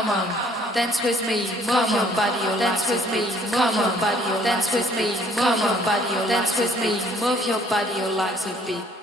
come on, dance with me, move your body, dance with me, move your body, dance with me, move your body, dance with me, move your body, your legs a beat.